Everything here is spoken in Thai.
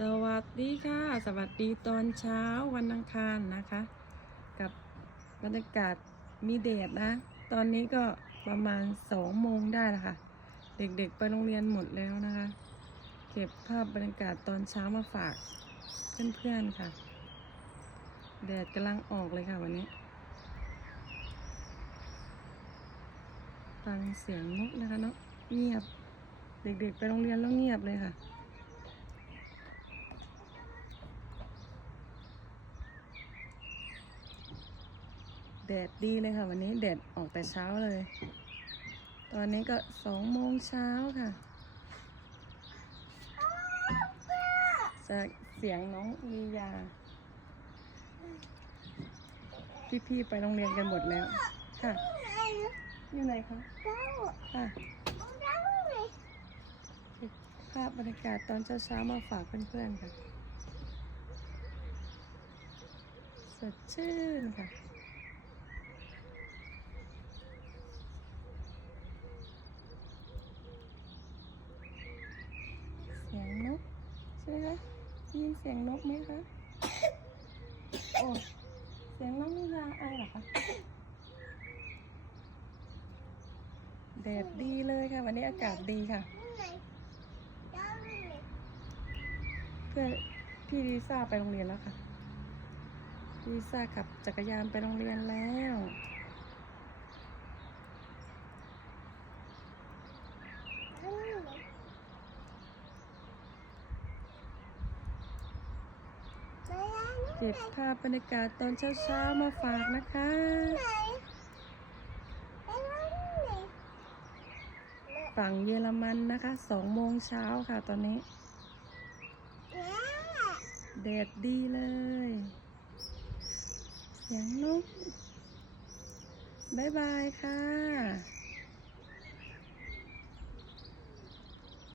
สวัสดีค่ะ สวัสดีตอนเช้าวันอังคารนะคะ กับบรรยากาศมีแดดนะ ตอนนี้ก็ประมาณสองโมงได้ล้วค่ะ เด็กๆไปโรงเรียนหมดแล้วนะคะ เก็บภาพบรรยากาศตอนเช้ามาฝากเพื่อนๆค่ะ แดดกำลังออกเลยค่ะวันนี้ ฟังเสียงนกนะคะเนาะเงียบ เด็กๆไปโรงเรียนแล้วเงียบเลยค่ะ แดดดีเลยค่ะ วันนี้แดดออกแต่เช้าเลย ตอนนี้ก็สองโมงเช้าค่ะ จากเสียงน้องลียา พี่ๆไปโรงเรียนกันหมดแล้ว ค่ะ อยู่ไหนคะค่ะภาพบรรยากาศตอนเช้าๆมาฝากเพื่อนๆค่ะ สดชื่นค่ะ เสียงนก ใช่ไหมคะได้ยินเสียงนกไหมคะ โอ้เสียงน้องนิลาอะไรเหรอคะแดดดีเลยค่ะ วันนี้อากาศดีค่ะ เพื่อนพี่ลิซ่าไปโรงเรียนแล้วค่ะลิซ่าขับจักรยานไปโรงเรียนแล้ว เก็บภาพบรรยากาศตอนเช้าๆมาฝากนะคะฝั่งเยอรมันนะคะสองโมงเช้าค่ะตอนนี้แดดดีเลย เสียงนกบายบายค่ะ